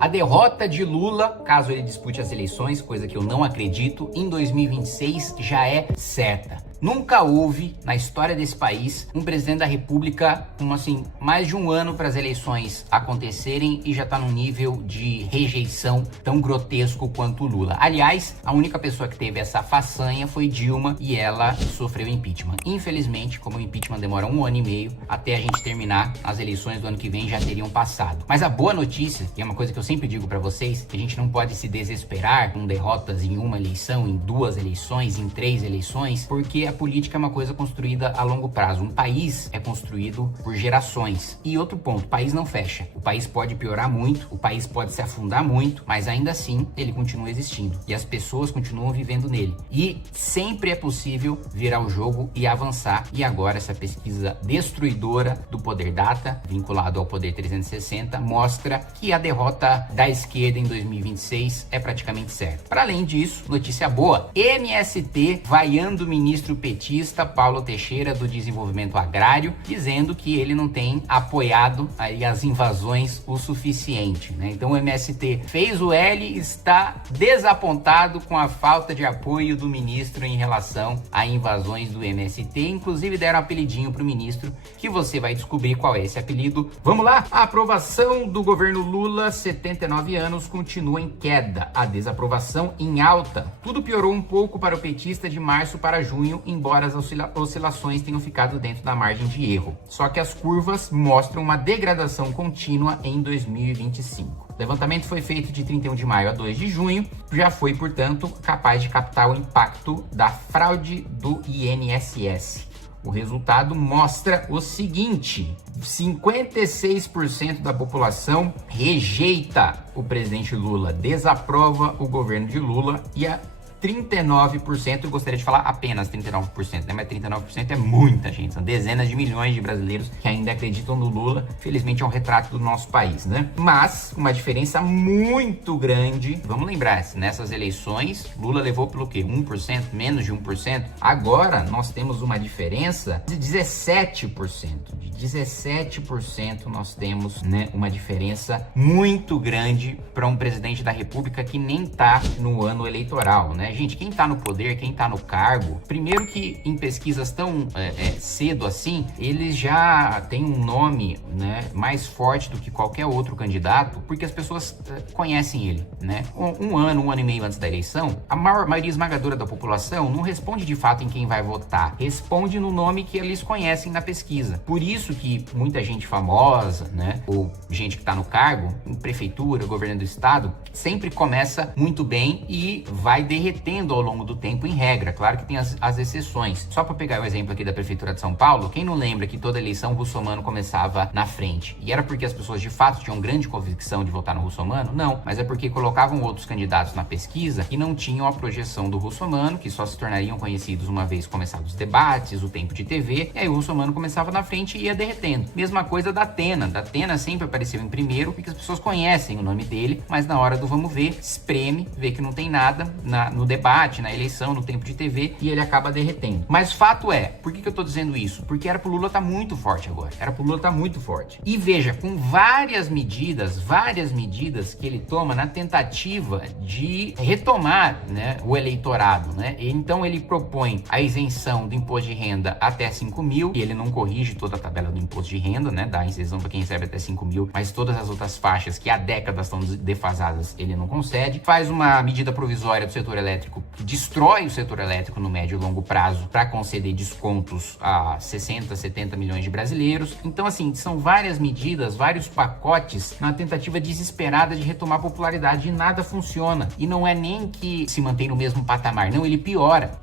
A derrota de Lula, caso ele dispute as eleições, coisa que eu não acredito, em 2026 já é certa. Nunca houve, na história desse país, um presidente da República com, mais de um ano para as eleições acontecerem e já tá num nível de rejeição tão grotesco quanto o Lula. Aliás, a única pessoa que teve essa façanha foi Dilma e ela sofreu impeachment. Infelizmente, como o impeachment demora um ano e meio, até a gente terminar, as eleições do ano que vem já teriam passado. Mas a boa notícia, que é uma coisa que eu sempre digo para vocês, que a gente não pode se desesperar com derrotas em uma eleição, em duas eleições, em três eleições, porque a política é uma coisa construída a longo prazo. Um país é construído por gerações. E outro ponto, o país não fecha. O país pode piorar muito, o país pode se afundar muito, mas ainda assim ele continua existindo. E as pessoas continuam vivendo nele. E sempre é possível virar o jogo e avançar. E agora essa pesquisa destruidora do Poder Data, vinculado ao Poder 360, mostra que a derrota da esquerda em 2026 é praticamente certa. Para além disso, notícia boa, MST vaiando o ministro petista Paulo Teixeira do Desenvolvimento Agrário, dizendo que ele não tem apoiado aí as invasões o suficiente, né? Então o MST fez o L e está desapontado com a falta de apoio do ministro em relação a invasões do MST. Inclusive deram um apelidinho para o ministro, que você vai descobrir qual é esse apelido. Vamos lá? A aprovação do governo Lula, 79 anos, continua em queda. A desaprovação em alta. Tudo piorou um pouco para o petista de março para junho, embora as oscilações tenham ficado dentro da margem de erro. Só que as curvas mostram uma degradação contínua em 2025. O levantamento foi feito de 31 de maio a 2 de junho, já foi, portanto, capaz de captar o impacto da fraude do INSS. O resultado mostra o seguinte: 56% da população rejeita o presidente Lula, desaprova o governo de Lula, e a 39%, eu gostaria de falar apenas 39%, né? Mas 39% é muita gente, são dezenas de milhões de brasileiros que ainda acreditam no Lula. Felizmente é um retrato do nosso país, né? Mas uma diferença muito grande. Vamos lembrar, nessas eleições, Lula levou pelo quê? 1%, menos de 1%. Agora nós temos uma diferença de 17%. De 17% nós temos, né, uma diferença muito grande para um presidente da República que nem tá no ano eleitoral, né? Gente, quem tá no poder, quem tá no cargo, primeiro que em pesquisas tão cedo assim, eles já têm um nome, né, mais forte do que qualquer outro candidato, porque as pessoas conhecem ele, né? Um ano e meio antes da eleição, a maioria esmagadora da população não responde de fato em quem vai votar, responde no nome que eles conhecem na pesquisa. Por isso que muita gente famosa, né, ou gente que tá no cargo, em prefeitura, governo do estado, sempre começa muito bem e vai derretendo ao longo do tempo, em regra. Claro que tem as exceções. Só para pegar o exemplo aqui da Prefeitura de São Paulo, quem não lembra que toda eleição o Russomano começava na frente? E era porque as pessoas de fato tinham grande convicção de votar no Russomano? Não, mas é porque colocavam outros candidatos na pesquisa e não tinham a projeção do Russomano, que só se tornariam conhecidos uma vez começados os debates, o tempo de TV, e aí o Russomano começava na frente e ia derretendo. Mesma coisa da Atena. Da Atena sempre apareceu em primeiro porque as pessoas conhecem o nome dele, mas na hora do vamos ver, espreme, vê que não tem nada no debate, na eleição, no tempo de TV, e ele acaba derretendo. Mas fato é, por que eu tô dizendo isso? Porque era pro Lula tá muito forte agora. Era pro Lula tá muito forte. E veja, com várias medidas que ele toma na tentativa de retomar, né, o eleitorado, né? Então ele propõe a isenção do imposto de renda até 5 mil, e ele não corrige toda a tabela do imposto de renda, né? Dá isenção para quem recebe até 5 mil, mas todas as outras faixas que há décadas estão defasadas, ele não concede. Faz uma medida provisória do setor elétrico que destrói o setor elétrico no médio e longo prazo para conceder descontos a 60, 70 milhões de brasileiros. Então, assim, são várias medidas, vários pacotes na tentativa desesperada de retomar popularidade, e nada funciona. E não é nem que se mantém no mesmo patamar, não, ele piora.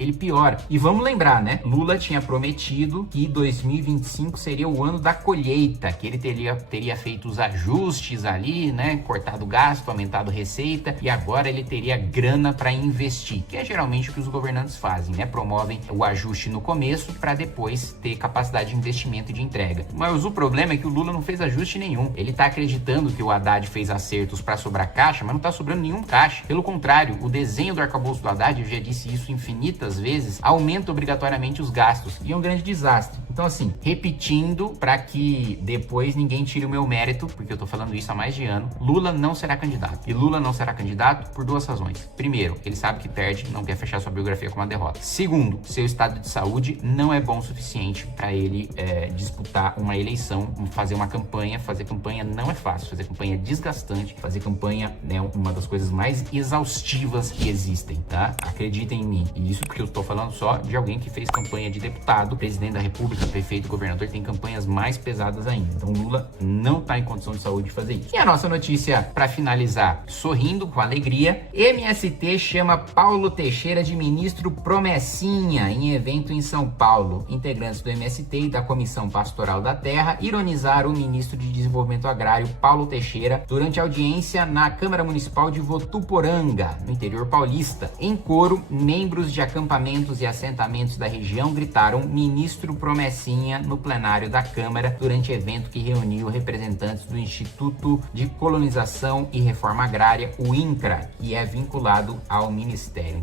E vamos lembrar, né? Lula tinha prometido que 2025 seria o ano da colheita, que ele teria feito os ajustes ali, né? Cortado gasto, aumentado receita, e agora ele teria grana para investir, que é geralmente o que os governantes fazem, né? Promovem o ajuste no começo para depois ter capacidade de investimento e de entrega. Mas o problema é que o Lula não fez ajuste nenhum. Ele tá acreditando que o Haddad fez acertos para sobrar caixa, mas não tá sobrando nenhum caixa. Pelo contrário, o desenho do arcabouço do Haddad, eu já disse isso infinitas vezes, aumenta obrigatoriamente os gastos, e é um grande desastre. Então, assim, repetindo para que depois ninguém tire o meu mérito, porque eu tô falando isso há mais de ano, Lula não será candidato. E Lula não será candidato por duas razões. Primeiro, ele sabe que perde, não quer fechar sua biografia com uma derrota. Segundo, seu estado de saúde não é bom o suficiente para ele disputar uma eleição, fazer uma campanha. Fazer campanha não é fácil, fazer campanha é desgastante, fazer campanha é uma das coisas mais exaustivas que existem, tá? Acreditem em mim. E isso porque eu tô falando só de alguém que fez campanha de deputado, presidente da república, prefeito, governador, tem campanhas mais pesadas ainda. Então Lula não tá em condição de saúde de fazer isso. E a nossa notícia para finalizar, sorrindo com alegria, MST chama Paulo Teixeira de ministro promessinha em evento em São Paulo. Integrantes do MST e da Comissão Pastoral da Terra ironizaram o ministro de Desenvolvimento Agrário, Paulo Teixeira, durante audiência na Câmara Municipal de Votuporanga, no interior paulista. Em coro, membros de acampamentos e assentamentos da região gritaram ministro promessinha no plenário da Câmara durante evento que reuniu representantes do Instituto de Colonização e Reforma Agrária, o INCRA, que é vinculado ao Ministério.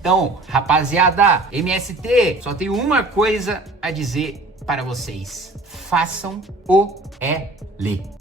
Então, rapaziada, MST, só tenho uma coisa a dizer para vocês. Façam o L.